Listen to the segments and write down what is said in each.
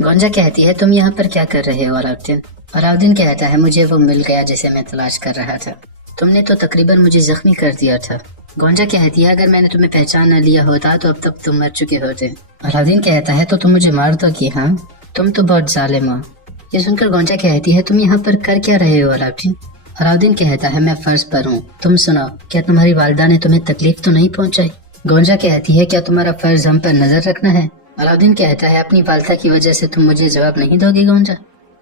گونجا کہتی ہے تم یہاں پر کیا کر رہے ہو علاؤدین؟ علاؤدین کہتا ہے مجھے وہ مل گیا جسے میں تلاش کر رہا تھا، تم نے تو تقریباً مجھے زخمی کر دیا تھا۔ گونجا کہتی ہے اگر میں نے تمہیں پہچان نہ لیا ہوتا تو اب تک تم مر چکے ہوتے۔ علاؤدین کہتا ہے تو تم مجھے مار دو گی؟ ہاں تم تو بہت ظالم ہو۔ یہ سن کر گونجا کہتی ہے تم یہاں پر کر کیا رہے ہو علاؤدین؟ علاؤدین کہتا ہے میں فرض پر ہوں، تم سنو، کیا تمہاری والدہ نے تمہیں تکلیف تو نہیں پہنچائی؟ گونجا کہتی ہے کیا تمہارا فرض ہم پر نظر رکھنا ہے؟ علاؤدین کہتا ہے اپنی والدہ کی وجہ سے تم مجھے جواب نہیں دو گے گونجا؟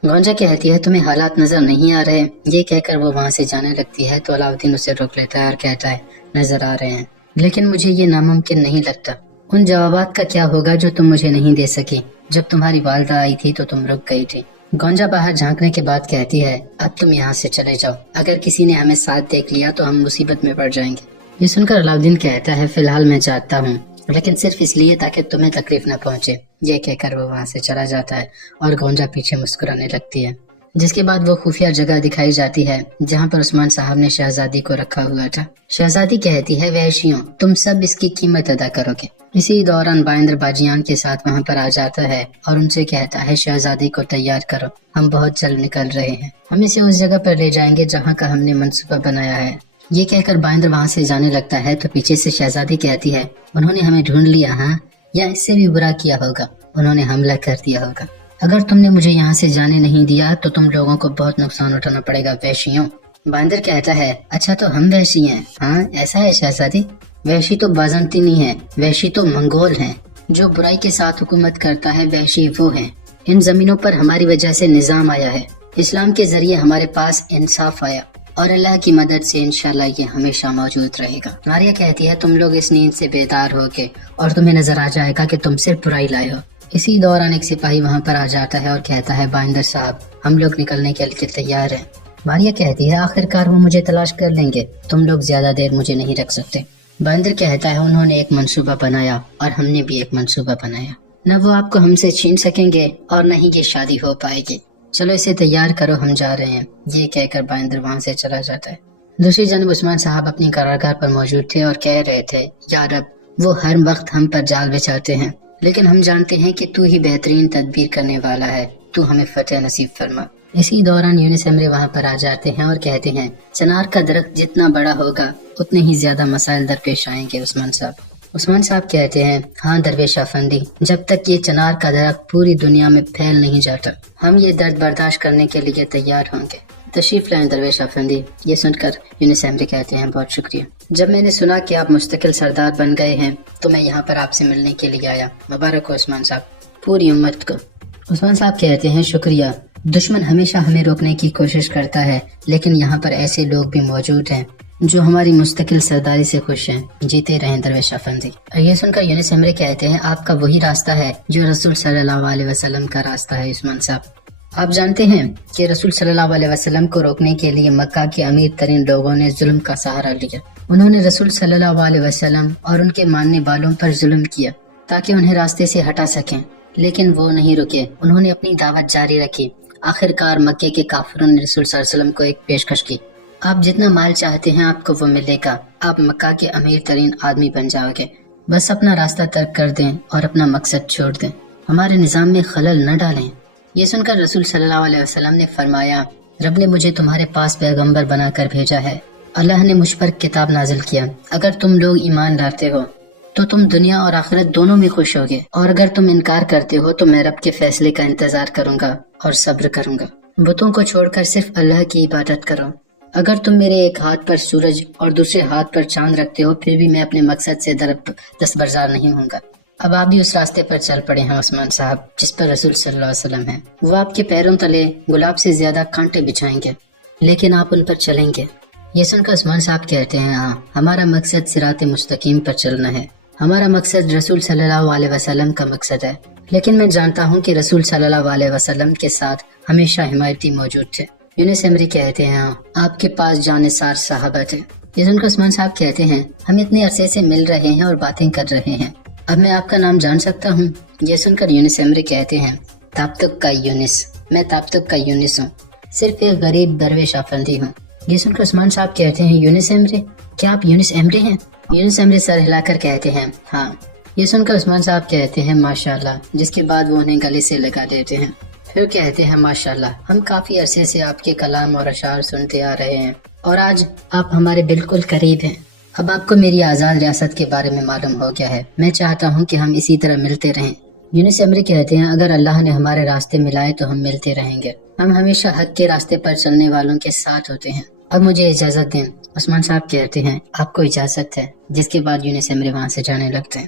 گونجا کہتی ہے تمہیں حالات نظر نہیں آ رہے؟ یہ کہہ کر وہ وہاں سے جانے لگتی ہے تو علاؤدین اسے روک لیتا ہے اور کہتا ہے نظر آ رہے ہیں، لیکن مجھے یہ ناممکن نہیں لگتا۔ ان جوابات کا کیا ہوگا جو تم مجھے نہیں دے سکی؟ جب تمہاری والدہ آئی تھی تو تم رک گئی تھی۔ گونجا باہر جھانکنے کے بعد کہتی ہے اب تم یہاں سے چلے جاؤ، اگر کسی نے ہمیں ساتھ دیکھ لیا تو ہم مصیبت میں پڑ جائیں گے۔ یہ سن کر علاؤدین کہتا ہے فی الحال میں جاتا ہوں، لیکن صرف اس لیے تاکہ تمہیں تکلیف نہ پہنچے۔ یہ کہہ کر وہ وہاں سے چلا جاتا ہے اور گونجا پیچھے مسکرانے لگتی ہے، جس کے بعد وہ خفیہ جگہ دکھائی جاتی ہے جہاں پر عثمان صاحب نے شہزادی کو رکھا ہوا تھا۔ شہزادی کہتی ہے وحشیوں، تم سب اس کی قیمت ادا کرو گے۔ اسی دوران بائندر باجیان کے ساتھ وہاں پر آ جاتا ہے اور ان سے کہتا ہے شہزادی کو تیار کرو، ہم بہت جلد نکل رہے ہیں، ہم اسے اس جگہ پر لے جائیں گے جہاں کا ہم نے منصوبہ بنایا ہے۔ یہ کہہ کر بائندر وہاں سے جانے لگتا ہے تو پیچھے سے شہزادی کہتی ہے انہوں نے ہمیں ڈھونڈ لیا، ہاں، یا اس سے بھی برا کیا ہوگا، انہوں نے حملہ کر دیا ہوگا۔ اگر تم نے مجھے یہاں سے جانے نہیں دیا تو تم لوگوں کو بہت نقصان اٹھانا پڑے گا وحشیوں۔ بائندر کہتا ہے اچھا تو ہم وحشی ہیں؟ ہاں ایسا ہے شہزادی، وحشی تو بازنطینی ہے، وحشی تو منگول ہیں، جو برائی کے ساتھ حکومت کرتا ہے وحشی وہ ہیں۔ ان زمینوں پر ہماری وجہ سے نظام آیا ہے، اسلام کے ذریعے ہمارے پاس انصاف آیا اور اللہ کی مدد سے انشاءاللہ یہ ہمیشہ موجود رہے گا۔ ماریا کہتی ہے تم لوگ اس نیند سے بیدار ہو کے اور تمہیں نظر آ جائے گا کہ تم صرف برائی لائے ہو۔ اسی دوران ایک سپاہی وہاں پر آ جاتا ہے اور کہتا ہے بائندر صاحب ہم لوگ نکلنے کے لیے تیار ہیں۔ ماریا کہتی ہے آخرکار وہ مجھے تلاش کر لیں گے، تم لوگ زیادہ دیر مجھے نہیں رکھ سکتے۔ بائندر کہتا ہے انہوں نے ایک منصوبہ بنایا اور ہم نے بھی ایک منصوبہ بنایا، نہ وہ آپ کو ہم سے چھین سکیں گے اور نہ ہی یہ شادی ہو پائے گی، چلو اسے تیار کرو ہم جا رہے ہیں۔ یہ کہہ کر بائندر وہاں سے چلا جاتا ہے۔ دوسری جانب عثمان صاحب اپنی قرارگاہ پر موجود تھے اور کہہ رہے تھے یا رب وہ ہر وقت ہم پر جال بچھاتے ہیں، لیکن ہم جانتے ہیں کہ تو ہی بہترین تدبیر کرنے والا ہے، تو ہمیں فتح نصیب فرما۔ اسی دوران یونس امری وہاں پر آ جاتے ہیں اور کہتے ہیں چنار کا درخت جتنا بڑا ہوگا اتنے ہی زیادہ مسائل درپیش آئیں گے عثمان صاحب۔ عثمان صاحب کہتے ہیں ہاں درویش افندی، جب تک یہ چنار کا درخت پوری دنیا میں پھیل نہیں جاتا ہم یہ درد برداشت کرنے کے لیے تیار ہوں گے۔ تشریف لائیں درویش افندی۔ یہ سن کر یونس امری کہتے ہیں بہت شکریہ، جب میں نے سنا کہ آپ مستقل سردار بن گئے ہیں تو میں یہاں پر آپ سے ملنے کے لیے آیا، مبارک ہو عثمان صاحب پوری امت کو۔ عثمان صاحب کہتے ہیں شکریہ، دشمن ہمیشہ ہمیں روکنے کی کوشش کرتا ہے لیکن یہاں پر ایسے لوگ بھی موجود ہیں جو ہماری مستقل سرداری سے خوش ہیں، جیتے رہیں درویش افندی۔ یہ سن کر یونس امری کہتے ہیں آپ کا وہی راستہ ہے جو رسول صلی اللہ علیہ وسلم کا راستہ ہے عثمان صاحب۔ آپ جانتے ہیں کہ رسول صلی اللہ علیہ وسلم کو روکنے کے لیے مکہ کے امیر ترین لوگوں نے ظلم کا سہارا لیا، انہوں نے رسول صلی اللہ علیہ وسلم اور ان کے ماننے والوں پر ظلم کیا تاکہ انہیں راستے سے ہٹا سکیں، لیکن وہ نہیں رکے، انہوں نے اپنی دعوت جاری رکھی۔ آخرکار مکے کے کافروں نے رسول صلی اللہ علیہ وسلم کو ایک پیشکش کی، آپ جتنا مال چاہتے ہیں آپ کو وہ ملے گا، آپ مکہ کے امیر ترین آدمی بن جاؤ گے، بس اپنا راستہ ترک کر دیں اور اپنا مقصد چھوڑ دیں، ہمارے نظام میں خلل نہ ڈالیں۔ یہ سن کر رسول صلی اللہ علیہ وسلم نے فرمایا رب نے مجھے تمہارے پاس پیغمبر بنا کر بھیجا ہے، اللہ نے مجھ پر کتاب نازل کیا، اگر تم لوگ ایمان لاتے ہو تو تم دنیا اور آخرت دونوں میں خوش ہوگے، اور اگر تم انکار کرتے ہو تو میں رب کے فیصلے کا انتظار کروں گا اور صبر کروں گا، بتوں کو چھوڑ کر صرف اللہ کی عبادت کرو۔ اگر تم میرے ایک ہاتھ پر سورج اور دوسرے ہاتھ پر چاند رکھتے ہو پھر بھی میں اپنے مقصد سے دستبردار نہیں ہوں گا۔ اب آپ بھی اس راستے پر چل پڑے ہیں عثمان صاحب جس پر رسول صلی اللہ علیہ وسلم ہے، وہ آپ کے پیروں تلے گلاب سے زیادہ کانٹے بچھائیں گے لیکن آپ ان پر چلیں گے۔ یہ سن کر عثمان صاحب کہتے ہیں ہاں ہمارا مقصد صراط مستقیم پر چلنا ہے، ہمارا مقصد رسول صلی اللہ علیہ وسلم کا مقصد ہے، لیکن میں جانتا ہوں کہ رسول صلی اللہ علیہ وسلم کے ساتھ ہمیشہ حمایتی موجود تھے۔ یونس امری کہتے ہیں ہاں آپ کے پاس جانثار صحابہ تھے۔ یہ سن کر عثمان صاحب کہتے ہیں ہم اتنے عرصے سے مل رہے ہیں اور باتیں کر رہے ہیں، اب میں آپ کا نام جان سکتا ہوں؟ یہ سن کر یونس امری کہتے ہیں تابتک کا یونس، میں تابتک کا یونس ہوں، صرف ایک غریب درویش افندی ہوں۔ یہ سن کر عثمان صاحب کہتے ہیں یونس امری، کیا آپ یونس امری ہیں؟ یونس امری سر ہلا کر کہتے ہیں ہاں۔ یہ سن کر عثمان صاحب کہتے ہیں ماشاءاللہ، جس کے بعد وہ انہیں گلے سے لگا دیتے ہیں، پھر کہتے ہیں ماشاءاللہ، ہم کافی عرصے سے آپ کے کلام اور اشعار سنتے آ رہے ہیں اور آج آپ ہمارے بالکل قریب ہیں۔ اب آپ کو میری آزاد ریاست کے بارے میں معلوم ہو گیا ہے، میں چاہتا ہوں کہ ہم اسی طرح ملتے رہیں۔ یونس عمری کہتے ہیں اگر اللہ نے ہمارے راستے ملائے تو ہم ملتے رہیں گے، ہم ہمیشہ حق کے راستے پر چلنے والوں کے ساتھ ہوتے ہیں۔ اب مجھے اجازت دیں۔ عثمان صاحب کہتے ہیں آپ کو اجازت ہے، جس کے بعد یونس عمری وہاں سے جانے لگتے ہیں۔